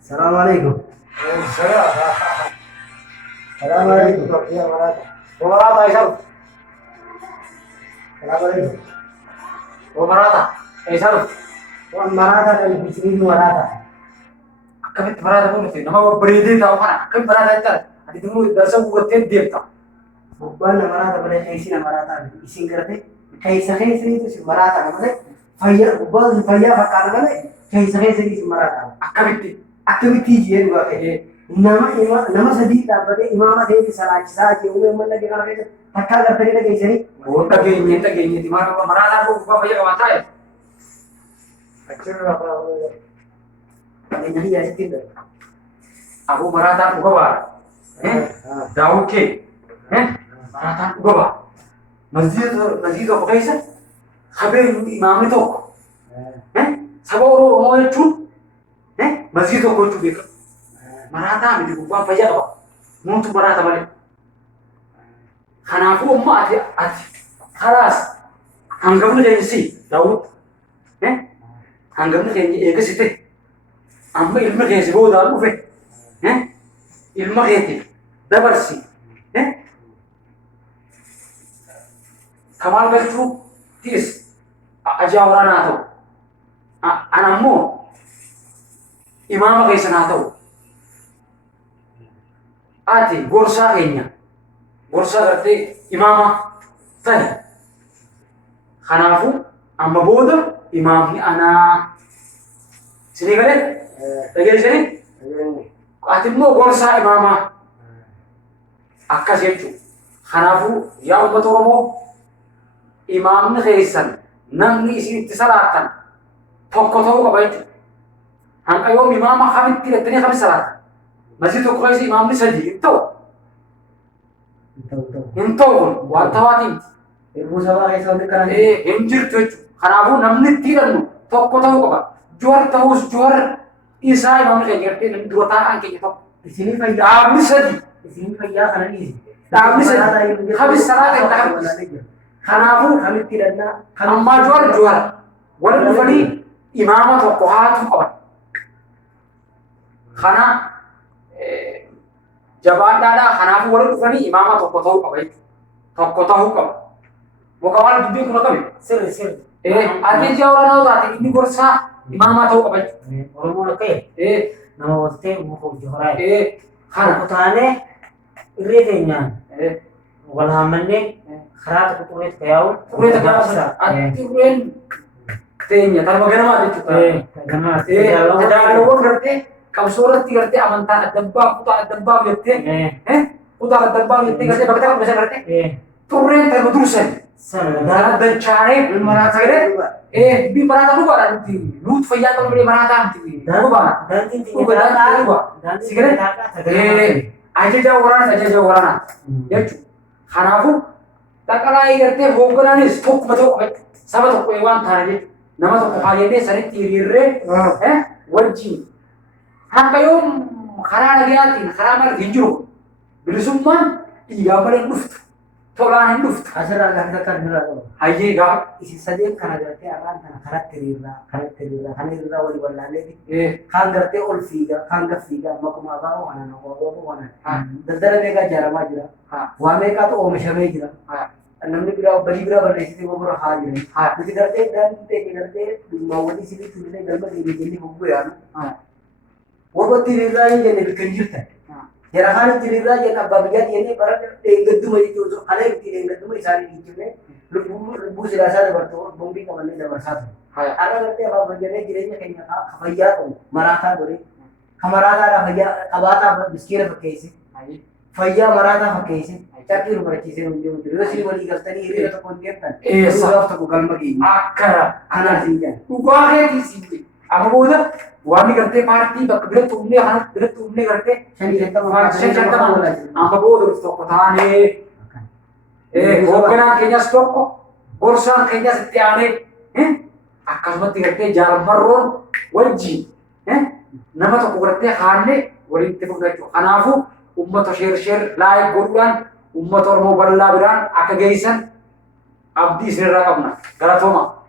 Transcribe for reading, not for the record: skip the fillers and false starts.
Assalamualaikum. Assalamualaikum. Ya, Marata Isam. Assalamualaikum. Marata, Isam. Marata dari sini Marata. Kami Marata pun mesti. Nama beri tahu mana? Kami Marata itu. Adi tunggu dasar buat dia tahu. Bukan Marata boleh isi Marata. Isi kerja. Kaisa itu si Marata namanya. Faya, bukan Faya bakal namanya. Kaisa itu Marata. Aktiviti jian gua kayak nama sedih tapi imam ada di salah saja umum mana dia kalau itu takkan terjadi lagi sini. Oh tak gini di mana Marata pun bukan Faya kemana ya? Kecil apa? Ini dia sedih. Aku Marata bukan apa? Jauh ke? Marata bukan apa? Masjid apa kaisa? Khabar imam itu. Saboro mau itu? Masjid itu kau cuba. Marata di bukan Faya apa? Mau tu Marata balik. Karena aku ati keras. Anggapnya jadi si Daud. Anggapnya jadi ke situ. Amma ilmu kayak si Daud aku fe. Ilmu kayak itu. Dapat sih. Kamal betul tis aja orang atau anakmu imam kayak sana atau ati gorsa kayaknya gorsa berarti imam tadi kanafu amma bodoh imam ni anak sini kan lagi di sini ati mau gorsa imam akka seju kanafu ya umat oromo imam ni kaisan namni isi tisalatan tokko ka baiti han ayo imam khamit tilatni khamis salat masjid ko kaisi imam ni sadi into wa tawati Ibu sama kayak sama kan? Injir tu kharabu namni tilan tokko ka juar isa imam ni ngerti nam dua tangan kayak gitu Di sini Faya. Di sini Faya karena ini. Khamis salat yang Kanafu kami tidak nak amma juar wala fadi imama to ko hatu ko khana jabada da kanafu wala fadi imama to ko to ko mo kawal bibi ko kami sir. ate jawara na ate ini gorsa imama to ko Orang mau ke? Nama waktu mau kau juara. khana Kotane iritenya. Walhamane kharat ko tulis kayaw. Kuret ka sa ate kuren tenya tar magana ma ditu Gama. ada lo berarti kamu surat berarti amanta adabba puta adabba berarti puta adabba berarti kasi bakta bisa berarti turen tar betusan darat dan cari marata bi marata lu ba nanti lut Faya kalau beli marata nanti lu ba Dan sigere aja jauh orang ya hanafu takala igerte hogana ni stok mato sama to ko ewan tharje nama to hayene sari tirire wajji hakayo khara lagi atin khara mar ginjuru bilusumman tiga balen duft tolan duft asara ganda karnira ko. haye ga Isi saja karena berarti akan kharat tirira wali walale kan garte ulfiga kan gafiga makuma ba wana no wana dadara mega jarama jira wa mega to o meshame jira namni bari bari isi ko bro haji jadi garte dan garte mawadi sini tuline galma ini bubu ya wo tirira ini bikinjirta jara kan tirira ya kababiyat ini barat gaddu mai to ale gaddu mai sari dicune lubu silasa bertu bumbi kamannya dapat satu. Ada ngerti apa bagiannya jirenya kayaknya Faya tuh Marata dulu. Kamarata ada Faya kabata miskin pakai sih. Faya Marata pakai sih. Tapi lu pakai sih unjuk. Terus sih balik tadi ini atau konten. Sudah aku kalau lagi. akara Anak sinja. ubah hai di sini apa bola wani करते पार्टी बकरे तुमने हाथ करे तुमने करते apa bola stop kotane hogana kenya stop ko gorsaan keenyas itti aanee akkasumatti gartee jaalammarroon wajjin nama tokko gartee haannee walitti fudhachuu. Kanaafuu uummata sheer laayik godhuudhaan uummata Oromoo bal'aa biraan akka geessan abdii isinirraa qabna. Galatooma.